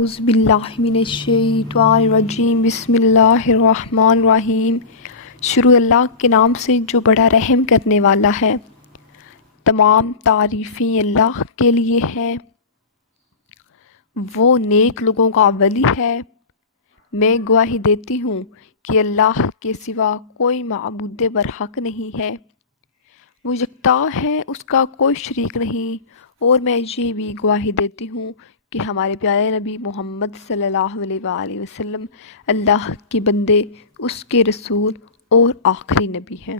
اعوذ باللہ من الشیطان الرجیم بسم اللہ الرحمن الرحیم۔ شروع اللہ کے نام سے جو بڑا رحم کرنے والا ہے۔ تمام تعریفیں اللہ کے لیے ہیں، وہ نیک لوگوں کا ولی ہے۔ میں گواہی دیتی ہوں کہ اللہ کے سوا کوئی معبود برحق نہیں ہے، وہ یکتا ہے، اس کا کوئی شریک نہیں۔ اور میں یہ بھی گواہی دیتی ہوں کہ ہمارے پیارے نبی محمد صلی اللہ علیہ وآلہ وسلم اللہ کے بندے، اس کے رسول اور آخری نبی ہیں۔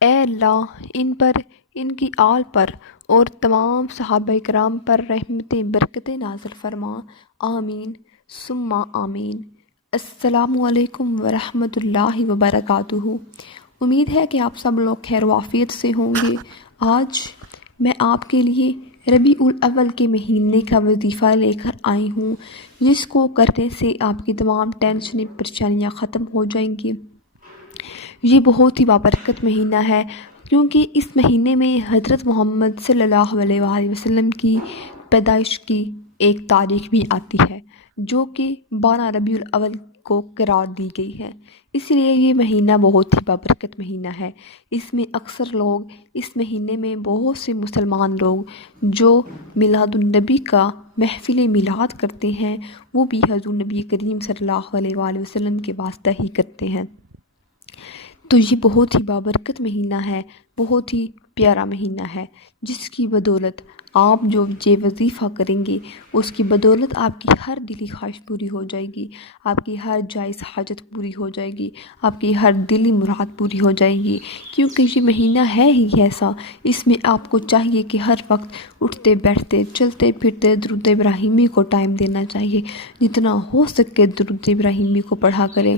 اے اللہ ان پر، ان کی آل پر اور تمام صحابہ کرام پر رحمتیں برکتیں نازل فرما، آمین ثم آمین۔ السلام علیکم ورحمۃ اللہ وبرکاتہ۔ امید ہے کہ آپ سب لوگ خیر و عافیت سے ہوں گے۔ آج میں آپ کے لیے ربیع الاول کے مہینے کا وظیفہ لے کر آئی ہوں، جس کو کرنے سے آپ کی تمام ٹینشنیں پریشانیاں ختم ہو جائیں گی۔ یہ بہت ہی بابرکت مہینہ ہے، کیونکہ اس مہینے میں حضرت محمد صلی اللہ علیہ وآلہ وسلم کی پیدائش کی ایک تاریخ بھی آتی ہے، جو کہ 12 ربیع الاول کو قرار دی گئی ہے۔ اس لیے یہ مہینہ بہت ہی بابرکت مہینہ ہے۔ اس میں اکثر لوگ، اس مہینے میں بہت سے مسلمان لوگ جو میلاد النبی کا محفل میلاد کرتے ہیں، وہ بھی حضور نبی کریم صلی اللہ علیہ وآلہ وسلم کے واسطہ ہی کرتے ہیں۔ تو یہ بہت ہی بابرکت مہینہ ہے، بہت ہی پیارا مہینہ ہے، جس کی بدولت آپ جو یہ وظیفہ کریں گے، اس کی بدولت آپ کی ہر دلی خواہش پوری ہو جائے گی، آپ کی ہر جائز حاجت پوری ہو جائے گی، آپ کی ہر دلی مراد پوری ہو جائے گی۔ کیونکہ یہ مہینہ ہے ہی ایسا، اس میں آپ کو چاہیے کہ ہر وقت اٹھتے بیٹھتے چلتے پھرتے درود ابراہیمی کو ٹائم دینا چاہیے، جتنا ہو سکے درود ابراہیمی کو پڑھا کریں،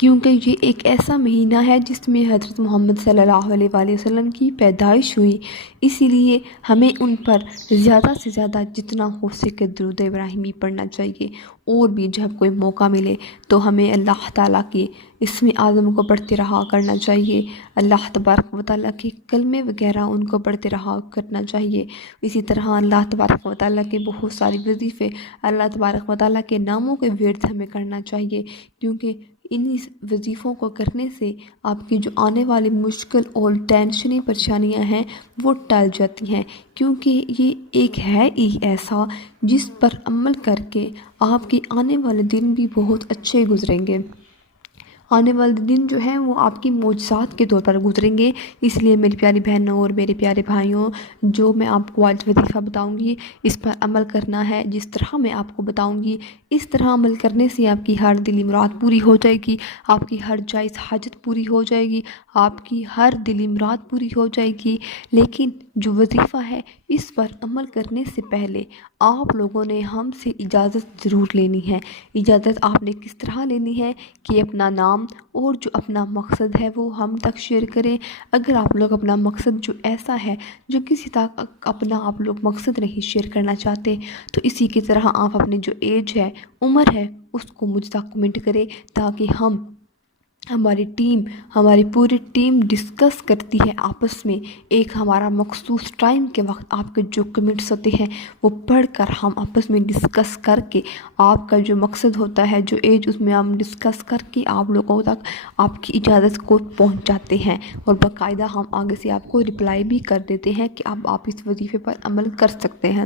کیونکہ یہ ایک ایسا مہینہ ہے جس میں حضرت محمد صلی اللہ علیہ وآلہ وسلم کی پیدائش ہوئی۔ اسی لیے ہمیں ان پر زیادہ سے زیادہ جتنا ہو سکے درود ابراہیمی پڑھنا چاہیے، اور بھی جب کوئی موقع ملے تو ہمیں اللہ تعالیٰ کے اسم اعظم کو پڑھتے رہا کرنا چاہیے، اللہ تبارک و تعالیٰ کے کلمے وغیرہ ان کو پڑھتے رہا کرنا چاہیے۔ اسی طرح اللہ تبارک و تعالیٰ کے بہت ساری وظیفے، اللہ تبارک و تعالیٰ کے ناموں کے ورد ہمیں کرنا چاہیے، کیونکہ انہی وظیفوں کو کرنے سے آپ کی جو آنے والی مشکل اور ٹینشنیں پریشانیاں ہیں وہ ٹل جاتی ہیں، کیونکہ یہ ایک ہے ہی ایسا جس پر عمل کر کے آپ کے آنے والے دن بھی بہت اچھے گزریں گے۔ آنے والے دن جو ہیں وہ آپ کی معجزات کے طور پر گزریں گے۔ اس لیے میری پیاری بہنوں اور میرے پیارے بھائیوں، جو میں آپ کو آج وظیفہ بتاؤں گی، اس پر عمل کرنا ہے جس طرح میں آپ کو بتاؤں گی۔ اس طرح عمل کرنے سے آپ کی ہر دلی مراد پوری ہو جائے گی، آپ کی ہر جائز حاجت پوری ہو جائے گی، آپ کی ہر دلی مراد پوری ہو جائے گی۔ لیکن جو وظیفہ ہے، اس پر عمل کرنے سے پہلے آپ لوگوں نے ہم سے اجازت ضرور لینی ہے۔ اجازت آپ نے کس طرح لینی ہے کہ اپنا نام اور جو اپنا مقصد ہے وہ ہم تک شیئر کریں۔ اگر آپ لوگ اپنا مقصد جو ایسا ہے جو کسی تک اپنا آپ لوگ مقصد نہیں شیئر کرنا چاہتے، تو اسی کی طرح آپ اپنی جو ایج ہے، عمر ہے، اس کو مجھ تک کمنٹ کریں، تاکہ ہماری پوری ٹیم ڈسکس کرتی ہے آپس میں۔ ایک ہمارا مخصوص ٹائم کے وقت آپ کے جو کمنٹس ہوتے ہیں وہ پڑھ کر ہم آپس میں ڈسکس کر کے آپ کا جو مقصد ہوتا ہے، جو ایج، اس میں ہم ڈسکس کر کے آپ لوگوں تک آپ کی اجازت کو پہنچاتے ہیں، اور باقاعدہ ہم آگے سے آپ کو رپلائی بھی کر دیتے ہیں کہ اب آپ اس وظیفے پر عمل کر سکتے ہیں۔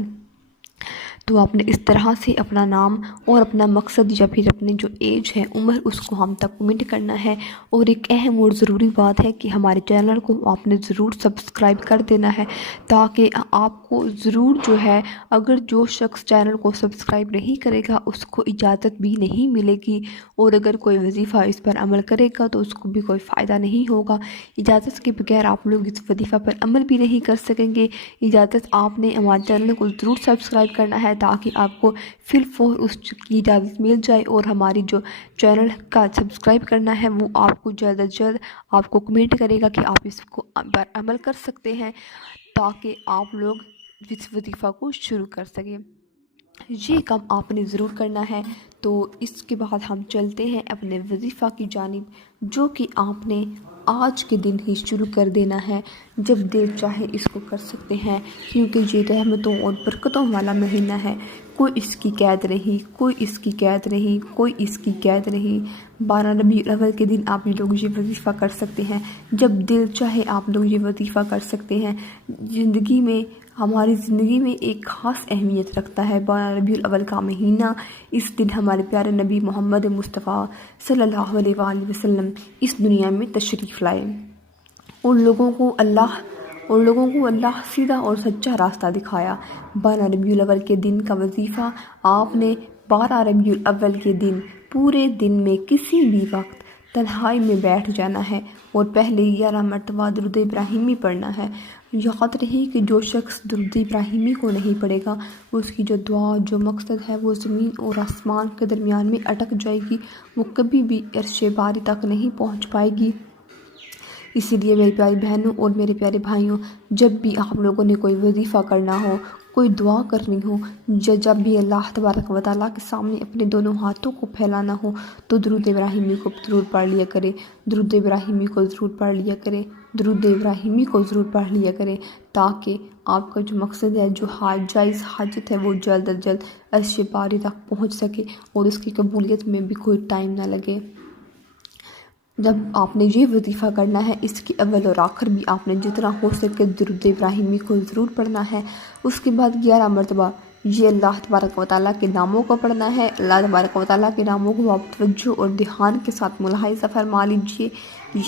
تو آپ نے اس طرح سے اپنا نام اور اپنا مقصد یا پھر اپنی جو ایج ہے، عمر، اس کو ہم تک کمنٹ کرنا ہے۔ اور ایک اہم اور ضروری بات ہے کہ ہمارے چینل کو آپ نے ضرور سبسکرائب کر دینا ہے، تاکہ آپ کو ضرور جو ہے، اگر جو شخص چینل کو سبسکرائب نہیں کرے گا اس کو اجازت بھی نہیں ملے گی، اور اگر کوئی وظیفہ اس پر عمل کرے گا تو اس کو بھی کوئی فائدہ نہیں ہوگا۔ اجازت کے بغیر آپ لوگ اس وظیفہ پر عمل بھی نہیں کر سکیں گے۔ اجازت آپ نے ہمارے چینل کو ضرور سبسکرائب کرنا ہے، تاکہ آپ کو فی الفور اس کی اجازت مل جائے، اور ہماری جو چینل کا سبسکرائب کرنا ہے وہ آپ کو جلد از جلد آپ کو کمنٹ کرے گا کہ آپ اس کو پر عمل کر سکتے ہیں، تاکہ آپ لوگ اس وظیفہ کو شروع کر سکیں۔ یہ کام آپ نے ضرور کرنا ہے۔ تو اس کے بعد ہم چلتے ہیں اپنے وظیفہ کی جانب، جو کہ آپ نے آج کے دن ہی شروع کر دینا ہے، جب دل چاہے اس کو کر سکتے ہیں، کیونکہ یہ رحمتوں اور برکتوں والا مہینہ ہے۔ کوئی اس کی قید نہیں، کوئی اس کی قید نہیں، کوئی اس کی قید نہیں۔ 12 ربیع الاول کے دن آپ لوگ یہ وظیفہ کر سکتے ہیں، جب دل چاہے آپ لوگ یہ وظیفہ کر سکتے ہیں۔ زندگی میں، ہماری زندگی میں ایک خاص اہمیت رکھتا ہے 12 ربیع الاول کا مہینہ۔ اس دن ہمارے پیارے نبی محمد مصطفیٰ صلی اللہ علیہ وآلہ وسلم اس دنیا میں تشریف لائے۔ ان لوگوں کو اللہ سیدھا اور سچا راستہ دکھایا۔ 12 ربیع الاول کے دن کا وظیفہ آپ نے 12 ربیع الاول کے دن پورے دن میں کسی بھی وقت تنہائی میں بیٹھ جانا ہے اور پہلے 11 مرتبہ درود ابراہیمی پڑھنا ہے۔ یاد رہے کہ جو شخص درود ابراہیمی کو نہیں پڑھے گا، اس کی جو دعا، جو مقصد ہے، وہ زمین اور آسمان کے درمیان میں اٹک جائے گی، وہ کبھی بھی عرش باری تک نہیں پہنچ پائے گی۔ اسی لیے میری پیاری بہنوں اور میرے پیارے بھائیوں، جب بھی آپ لوگوں نے کوئی وظیفہ کرنا ہو، کوئی دعا کرنی ہو، جب بھی اللہ تبارک و تعالیٰ کے سامنے اپنے دونوں ہاتھوں کو پھیلانا ہو، تو درود ابراہیمی کو ضرور پڑھ لیا کرے، درود ابراہیمی کو ضرور پڑھ لیا کرے، درود ابراہیمی کو ضرور پڑھ لیا کرے، تاکہ آپ کا جو مقصد ہے، جو جائز حاجت ہے، وہ جلد از جلد عرش باری تک پہنچ سکے اور اس کی قبولیت میں بھی کوئی ٹائم نہ لگے۔ جب آپ نے یہ وظیفہ کرنا ہے، اس کے اول اور آخر بھی آپ نے جتنا ہو سکے درود ابراہیمی کو ضرور پڑھنا ہے۔ اس کے بعد 11 مرتبہ یہ اللہ تبارک و تعالیٰ کے ناموں کو پڑھنا ہے۔ اللہ تبارک و تعالیٰ کے ناموں کو آپ توجہ اور دھیان کے ساتھ ملاحظہ فرما لیجیے۔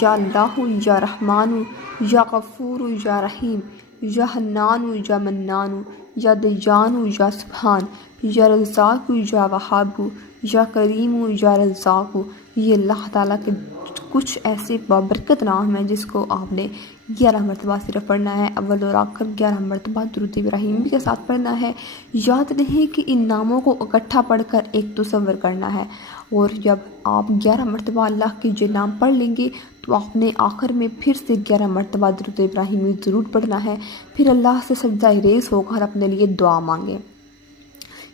یا اللہ، یا رحمان، یا غفور، یا رحیم، یا حنان، یا منان، یا دیان، یا سبحان، یا رزاق، یا وہاب، یا کریم، یا رزاق۔ یہ اللہ تعالیٰ کے کچھ ایسے بابرکت نام ہیں جس کو آپ نے 11 مرتبہ صرف پڑھنا ہے۔ اول اور آخر 11 مرتبہ درود ابراہیمی کے ساتھ پڑھنا ہے۔ یاد رہے کہ ان ناموں کو اکٹھا پڑھ کر ایک تصور کرنا ہے، اور جب آپ 11 مرتبہ اللہ کے یہ نام پڑھ لیں گے تو آپ نے آخر میں پھر سے 11 مرتبہ درود ابراہیمی ضرور پڑھنا ہے۔ پھر اللہ سے سجدہ ریز ہو کر اپنے لیے دعا مانگیں۔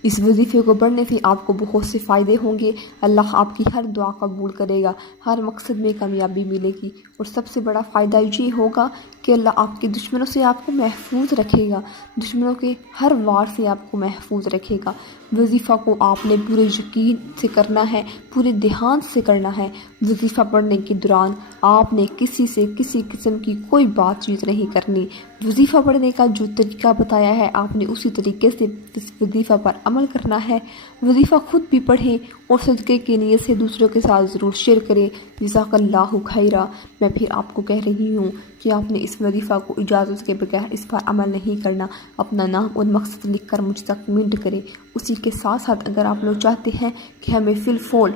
اس وظیفے کو پڑھنے سے آپ کو بہت سے فائدے ہوں گے۔ اللہ آپ کی ہر دعا قبول کرے گا، ہر مقصد میں کامیابی ملے گی، اور سب سے بڑا فائدہ یہ ہوگا کہ اللہ آپ کے دشمنوں سے آپ کو محفوظ رکھے گا، دشمنوں کے ہر وار سے آپ کو محفوظ رکھے گا۔ وظیفہ کو آپ نے پورے یقین سے کرنا ہے، پورے دھیان سے کرنا ہے۔ وظیفہ پڑھنے کے دوران آپ نے کسی سے کسی قسم کی کوئی بات چیت نہیں کرنی۔ وظیفہ پڑھنے کا جو طریقہ بتایا ہے، آپ نے اسی طریقے سے اس وظیفہ پر عمل کرنا ہے۔ وظیفہ خود بھی پڑھیں اور صدقے کی نیت سے دوسروں کے ساتھ ضرور شیئر کریں۔ جزاک اللہ خیرا۔ میں پھر آپ کو کہہ رہی ہوں کہ آپ نے اس وظیفہ کو اجازت کے بغیر اس پر عمل نہیں کرنا۔ اپنا نام اور مقصد لکھ کر مجھ تک کمنٹ کریں۔ اسی کے ساتھ ساتھ اگر آپ لوگ چاہتے ہیں کہ ہمیں فی الفول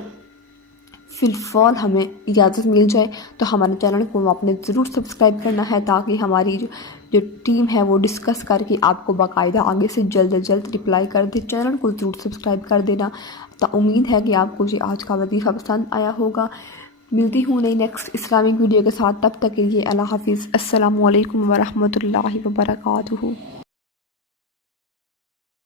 ہمیں اجازت مل جائے، تو ہمارے چینل کو آپ نے ضرور سبسکرائب کرنا ہے، تاکہ ہماری جو ٹیم ہے وہ ڈسکس کر کے آپ کو باقاعدہ آگے سے جلد از جلد رپلائی کر دے۔ چینل کو ضرور سبسکرائب کر دینا۔ تو امید ہے کہ آپ کو یہ آج کا وظیفہ پسند آیا ہوگا۔ ملتی ہوں نئی نیکسٹ اسلامک ویڈیو کے ساتھ، تب تک کے لیے اللہ حافظ۔ السلام علیکم ورحمۃ اللہ وبرکاتہ۔